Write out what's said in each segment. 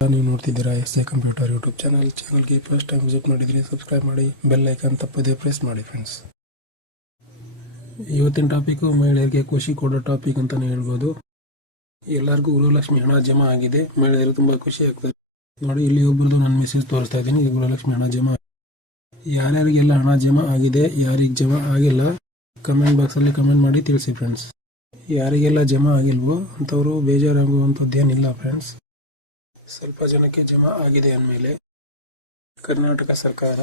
ನೀವು ನೋಡ್ತಿದ್ದೀರಾ S A computer YouTube channel ಚಾನಲ್ಗೆ ಫಸ್ಟ್ ಟೈಮ್ ವಿಸಿಟ್ ಮಾಡಿದ್ರೆ ಸಬ್ಸ್ಕ್ರೈಬ್ ಮಾಡಿ ಬೆಲ್ ಐಕನ್ ತಪ್ಪದೇ ಪ್ರೆಸ್ ಮಾಡಿ ಫ್ರೆಂಡ್ಸ್ ಇವತ್ತಿನ ಟಾಪಿಕ್ ಮಹಿಳೆಯರಿಗೆ ಖುಷಿ ಕೊಡೋ ಟಾಪಿಕ್ ಅಂತಾನೆ ಹೇಳ್ಬೋದು. ಎಲ್ಲರಿಗೂ ಗೃಹಲಕ್ಷ್ಮಿ ಹಣ ಜಮಾ ಆಗಿದೆ. ಮಹಿಳೆಯರು ತುಂಬಾ ಖುಷಿ ಆಗ್ತದೆ. ನೋಡಿ, ಇಲ್ಲಿ ಒಬ್ಬರದು ನನ್ನ ಮೆಸೇಜ್ ತೋರಿಸ್ತಾ ಇದ್ದೀನಿ. ಗೃಹಲಕ್ಷ್ಮಿ ಹಣ ಜಮಾ ಯಾರ್ಯಾರಿಗೆಲ್ಲ ಹಣ ಜಮಾ ಆಗಿದೆ, ಯಾರಿಗೆ ಜಮಾ ಆಗಿಲ್ಲ ಕಮೆಂಟ್ ಬಾಕ್ಸಲ್ಲಿ ಕಮೆಂಟ್ ಮಾಡಿ ತಿಳಿಸಿ ಫ್ರೆಂಡ್ಸ್ ಯಾರಿಗೆಲ್ಲ ಜಮಾ ಆಗಿಲ್ವೋ ಅಂಥವರು ಬೇಜಾರಾಗುವಂಥದ್ದೇನಿಲ್ಲ ಫ್ರೆಂಡ್ಸ್ ಸ್ವಲ್ಪ ಜನಕ್ಕೆ ಜಮಾ ಆಗಿದೆ ಅಂದಮೇಲೆ ಕರ್ನಾಟಕ ಸರ್ಕಾರ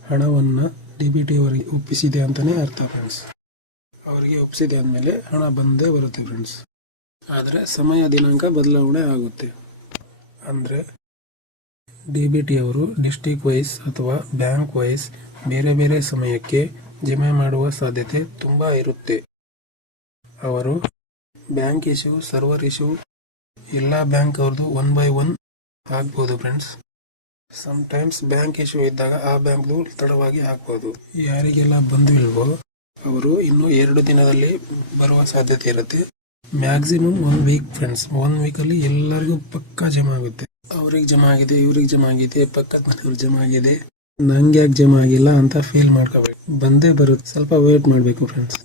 ಹಣವನ್ನು ಡಿ ಬಿ ಟಿ ಅವರಿಗೆ ಒಪ್ಪಿಸಿದೆ ಅಂತಲೇ ಅರ್ಥ ಫ್ರೆಂಡ್ಸ್. ಅವರಿಗೆ ಒಪ್ಪಿಸಿದೆ ಅಂದಮೇಲೆ ಹಣ ಬಂದೇ ಬರುತ್ತೆ ಫ್ರೆಂಡ್ಸ್. ಆದರೆ ಸಮಯ ದಿನಾಂಕ ಬದಲಾವಣೆ ಆಗುತ್ತೆ. ಅಂದರೆ ಡಿ ಬಿ ಟಿ ಅವರು ಡಿಸ್ಟಿಕ್ ವೈಸ್ ಅಥವಾ ಬ್ಯಾಂಕ್ ವೈಸ್ ಬೇರೆ ಬೇರೆ ಸಮಯಕ್ಕೆ ಜಮೆ ಮಾಡುವ ಸಾಧ್ಯತೆ ತುಂಬ ಇರುತ್ತೆ. ಅವರು ಬ್ಯಾಂಕ್ ಇಶ್ಯೂ, ಸರ್ವರ್ ಇಶ್ಯೂ, ಎಲ್ಲ ಬ್ಯಾಂಕ್ ಅವ್ರದ್ದು ಒನ್ ಬೈ ಒನ್ ಆಗ್ಬೋದು ಫ್ರೆಂಡ್ಸ್ ಟೈಮ್ಸ್ ಬ್ಯಾಂಕ್ ಇಶ್ಯೂ ಇದ್ದಾಗ ಆ ಬ್ಯಾಂಕ್ದು ತಡವಾಗಿ ಆಗ್ಬೋದು. ಯಾರಿಗೆಲ್ಲ ಬಂದಿಲ್ವೋ ಅವರು ಇನ್ನು ಎರಡು ದಿನದಲ್ಲಿ ಬರುವ ಸಾಧ್ಯತೆ ಇರುತ್ತೆ. Maximum one week friends one ವೀಕಲ್ಲಿ ಎಲ್ಲರಿಗೂ ಪಕ್ಕಾ ಜಮಾ ಆಗುತ್ತೆ. ಅವ್ರಿಗೆ ಜಮಾ ಆಗಿದೆ, ಇವ್ರಿಗೆ ಜಮಾ ಆಗಿದೆ, ಪಕ್ಕದ ಮನೆಯವ್ರಿಗೆ ಜಮಾ ಆಗಿದೆ. ನಂಗೆ ಯಾಕೆ ಜಮಾ ಆಗಿಲ್ಲ ಅಂತ ಫೀಲ್ ಮಾಡ್ಕೋಬೇಕು ಬಂದೇ ಬರುತ್ತೆ ಸ್ವಲ್ಪ ವೇಟ್ ಮಾಡಬೇಕು ಫ್ರೆಂಡ್ಸ್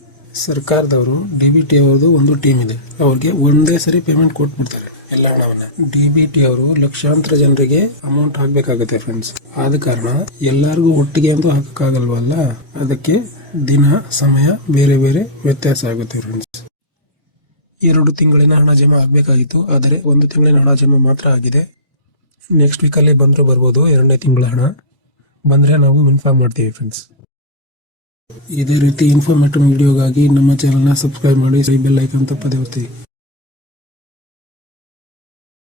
ಸರ್ಕಾರದವರು ಡಿ ಬಿ ಟಿ ಅವ್ರದ್ದು ಒಂದು ಟೀಮ್ ಇದೆ. ಅವ್ರಿಗೆ ಒಂದೇ ಸರಿ ಪೇಮೆಂಟ್ ಕೊಟ್ಬಿಡ್ತಾರೆ. ಎಲ್ಲ ಹಣವನ್ನ. ಡಿ ಬಿ ಟಿ ಅವರು ಲಕ್ಷಾಂತರ ಜನರಿಗೆ ಅಮೌಂಟ್ ಹಾಕ್ಬೇಕಾಗುತ್ತೆ ಫ್ರೆಂಡ್ಸ್ ಆದ ಕಾರಣ ಎಲ್ಲರಿಗೂ ಒಟ್ಟಿಗೆ ಅಂತೂ ಹಾಕಕ್ಕಾಗಲ್ವಲ್ಲ? ಅದಕ್ಕೆ ದಿನ, ಸಮಯ ಬೇರೆ ಬೇರೆ ವ್ಯತ್ಯಾಸ ಆಗುತ್ತೆ ಫ್ರೆಂಡ್ಸ್ ಎರಡು ತಿಂಗಳಿನ ಹಣ ಜಮಾ ಆಗಬೇಕಾಗಿತ್ತು, ಆದರೆ ಒಂದು ತಿಂಗಳಿನ ಹಣ ಜಮಾ ಮಾತ್ರ ಆಗಿದೆ. ನೆಕ್ಸ್ಟ್ ವೀಕಲ್ಲಿ ಬಂದರೂ ಬರ್ಬೋದು, ಎರಡನೇ ತಿಂಗಳ ಹಣ. ಬಂದರೆ ನಾವು ಇನ್ಫಾರ್ಮ್ ಮಾಡ್ತೀವಿ ಫ್ರೆಂಡ್ಸ್ ಇದೇ ರೀತಿ ಇನ್ಫಾರ್ಮೇಟಿವ್ ವಿಡಿಯೋಗಾಗಿ ನಮ್ಮ ಚಾನಲ್ನ ಸಬ್ಸ್ಕ್ರೈಬ್ ಮಾಡಿ ಬೆಲ್ ಐಕನ್ ತಪ್ಪದೇ ಒತ್ತಿ